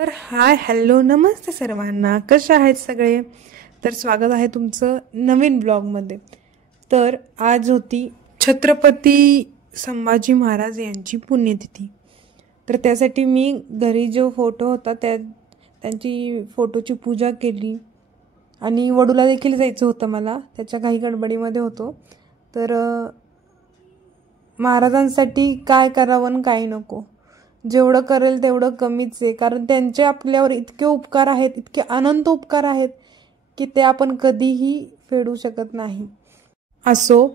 तर hi hello नमस्ते सर्वांना, कशा आहेत सगळे. तर स्वागत आहे तुमचं नवीन ब्लॉगमध्ये. तर आज होती छत्रपती संभाजी महाराज यांची पुण्यतिथी. तर त्यासाठी मी घरी जो फोटो होता त्यांची फोटोची पूजा केली आणि वडूला देखील जायचं होतं मला, त्याच्या काही गडबडीमध्ये होतो. तर महाराजांसाठी काय करावं आणि काय नको, जेवढं करेल तेवढं कमीच आहे. कारण त्यांचे आपल्यावर इतके उपकार आहेत, इतके अनंत उपकार आहेत की ते आपण कधीही फेडू शकत नाही. असो,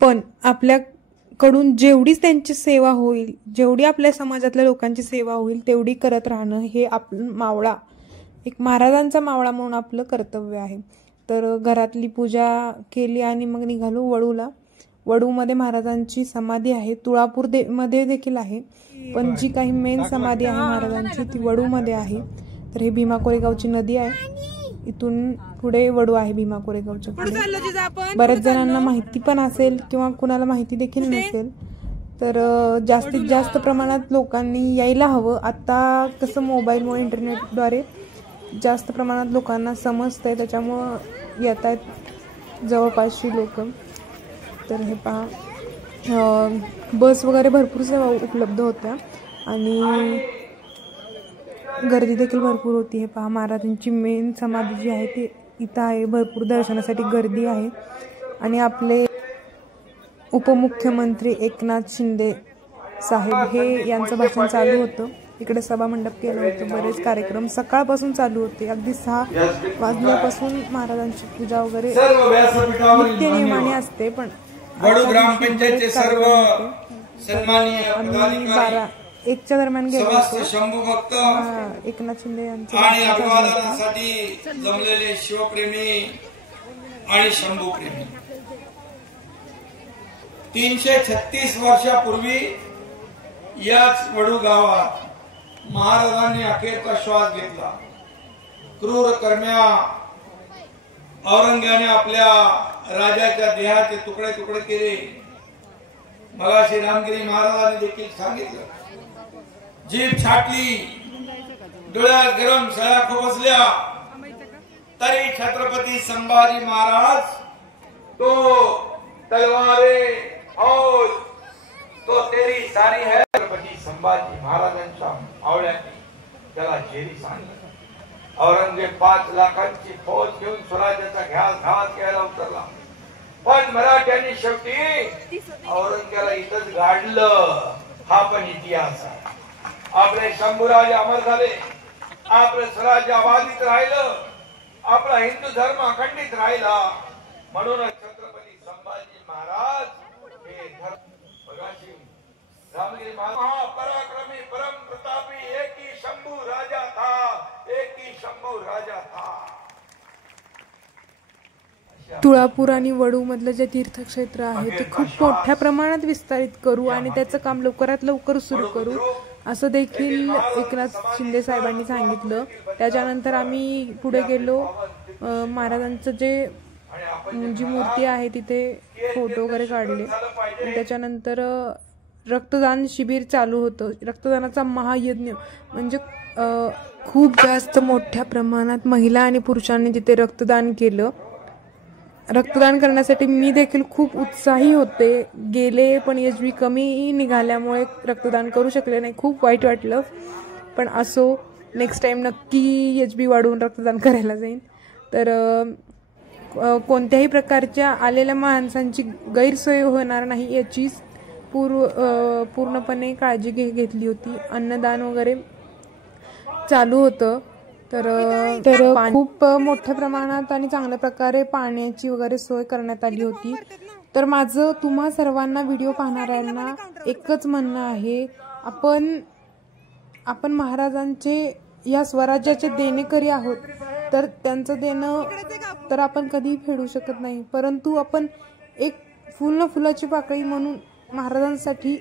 पण आपल्याकडून जेवढीच त्यांची सेवा होईल, जेवढी आपल्या समाजातल्या लोकांची सेवा होईल तेवढी करत राहणं हे आपलं मावळा, एक महाराजांचा मावळा म्हणून आपलं कर्तव्य आहे. तर घरातली पूजा केली आणि मग निघालो वडूला. वडूमध्ये महाराजांची समाधी आहे, तुळापूर मध्ये देखील आहे, पण जी काही मेन समाधी आहे महाराजांची ती वडूमध्ये आहे. तर हे भीमा कोरेगावची नदी आहे, इथून पुढे वडू आहे भीमा कोरेगावच्या पुढे. बऱ्याच जणांना माहिती पण असेल किंवा कुणाला माहिती देखील नसेल, तर जास्तीत जास्त प्रमाणात लोकांनी यायला हवं. आता कसं मोबाईलमुळे इंटरनेटद्वारे जास्त प्रमाणात लोकांना समजतंय, त्याच्यामुळं येत आहेत जवळपासची लोक. तर हे पहा, बस वगैरे भरपूर सेवा उपलब्ध होत्या आणि गर्दी देखील भरपूर होती. हे पहा, महाराजांची मेन समाधी जी आहे ती इथं आहे, भरपूर दर्शनासाठी गर्दी आहे. आणि आपले उपमुख्यमंत्री एकनाथ शिंदे साहेब हे यांचं भाषण चालू होतं. इकडे सभा मंडप केलं होतं, बरेच कार्यक्रम सकाळपासून चालू होते. अगदी 6 वाजल्यापासून महाराजांची पूजा वगैरे नित्य नियमाने असते. पण वडू ग्रामपंचायतचे सर्व सन्माननीय पदाधिकारी 1च्या दरम्यान गेलो. शंभू भक्त एकनाथ शिंदे यांचे आणि अभिवादनासाठी जमलेले शिवप्रेमी आणि शंभू प्रेमी. 336 वर्षापूर्वी याच वडू गावात महाराजांनी अखेरचा श्वास घेतला. क्रूर कर्म्या औरंग्याने आपल्या राजाच्या देहाचे तुकडे तुकडे केले. मगाशी रामगिरी महाराजांनी देखील सांगितलं, जीभ छाटली, डोळ्यात गरम सळ्या खुपसल्या, तरी छत्रपती संभाजी महाराज तो तलवारे फौज तो तेरी सारी है. छत्रपती संभाजी महाराजांच्या आवळ्याने त्याला झेरी सांगितलं. औरंगजेब 5 लाखांची फौज घेऊन स्वराज्याचा घात घ्यायला उतरला, पण मराठ्यांनी शेवटी औरंगजेबाला इथंच गाडलं. हा पण इतिहास आहे. आपले शंभूराजे अमर झाले, आपलं स्वराज्य अबाधित राहिलं, आपला हिंदू धर्म अखंडित राहिला. म्हणून छत्रपती संभाजी महाराज हे धर्म रामगिरी महापराक्रमी परम प्रतापी एक ही शंभू राजा था, एक ही शंभू राजा था. तुळापूर आणि वडू मधलं जे तीर्थक्षेत्र आहे ते खूप मोठ्या प्रमाणात विस्तारित करू आणि त्याचं काम लवकरात लवकर सुरू करू असं देखील एकनाथ शिंदे साहेबांनी सांगितलं. त्याच्यानंतर आम्ही पुढे गेलो. महाराजांचं जी मूर्ती आहे तिथे फोटो वगैरे काढले. त्याच्यानंतर रक्तदान शिबिर चालू होतं. रक्तदानाचा महायज्ञ म्हणजे खूप जास्त मोठ्या प्रमाणात महिला आणि पुरुषांनी तिथे रक्तदान केलं. रक्तदान करण्यासाठी मी देखील खूप उत्साही होते. गेले पण एचबी कमी निघाल्यामुळे रक्तदान करू शकले नाही, खूप वाईट वाटलं. पण असो, नेक्स्ट टाइम नक्की एचबी वाढवून रक्तदान करायला जाईन. तर कोणत्याही प्रकारच्या आलेल्या माणसांची गैरसोय होणार नाही याची पूर्णपणे काळजी घेतली होती. अन्नदान वगैरे चालू होतं. तर खूप मोठ्या प्रमाणात आणि चांगल्या प्रकारे पाण्याची वगैरे सोय करण्यात आली होती. तर माझं तुम्हा सर्वांना, व्हिडिओ पाहणाऱ्यांना एकच म्हणणं आहे, आपण महाराजांचे या स्वराज्याचे देणेकरी आहोत. तर त्यांचं देणं तर आपण कधीही फेडू शकत नाही, परंतु आपण एक फुल न फुलाची पाकळी म्हणून महाराजांसाठी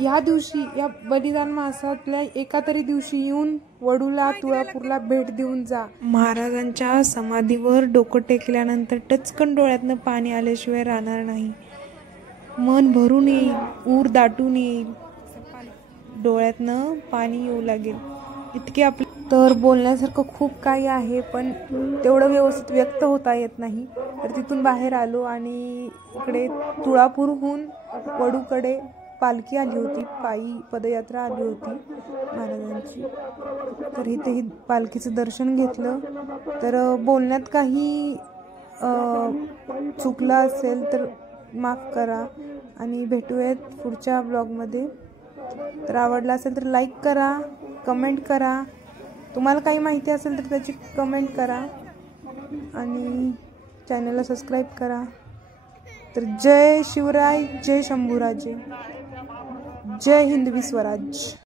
या दिवशी, या बलिदान मासातल्या एका तरी दिवशी येऊन वडूला, तुळापूरला भेट देऊन जा. महाराजांच्या समाधीवर डोकं टेकल्यानंतर टचकन डोळ्यातनं पाणी आल्याशिवाय राहणार नाही. मन भरून येईल, ऊर दाटून येईल, डोळ्यातनं पाणी येऊ लागेल. इतके आपले तर बोलण्यासारखं खूप काही आहे, पण तेवढं व्यवस्थित व्यक्त होता येत नाही. तर तिथून बाहेर आलो आणि इकडे तुळापूरहून वडूकडे पालखी आली होती, पायी पदयात्रा आली होती महाराजांची. तर इथेही पालखीचं दर्शन घेतलं. तर बोलण्यात काही चुकलं असेल तर माफ करा आणि भेटूयात पुढच्या ब्लॉगमध्ये. तर आवडला असेल तर लाईक करा, कमेंट करा. तुम्हाला काही माहिती असेल तर त्याची कमेंट करा आणि चॅनलला सबस्क्राईब करा. तर जय शिवराय, जय शंभूराजे, जय हिंदवी स्वराज.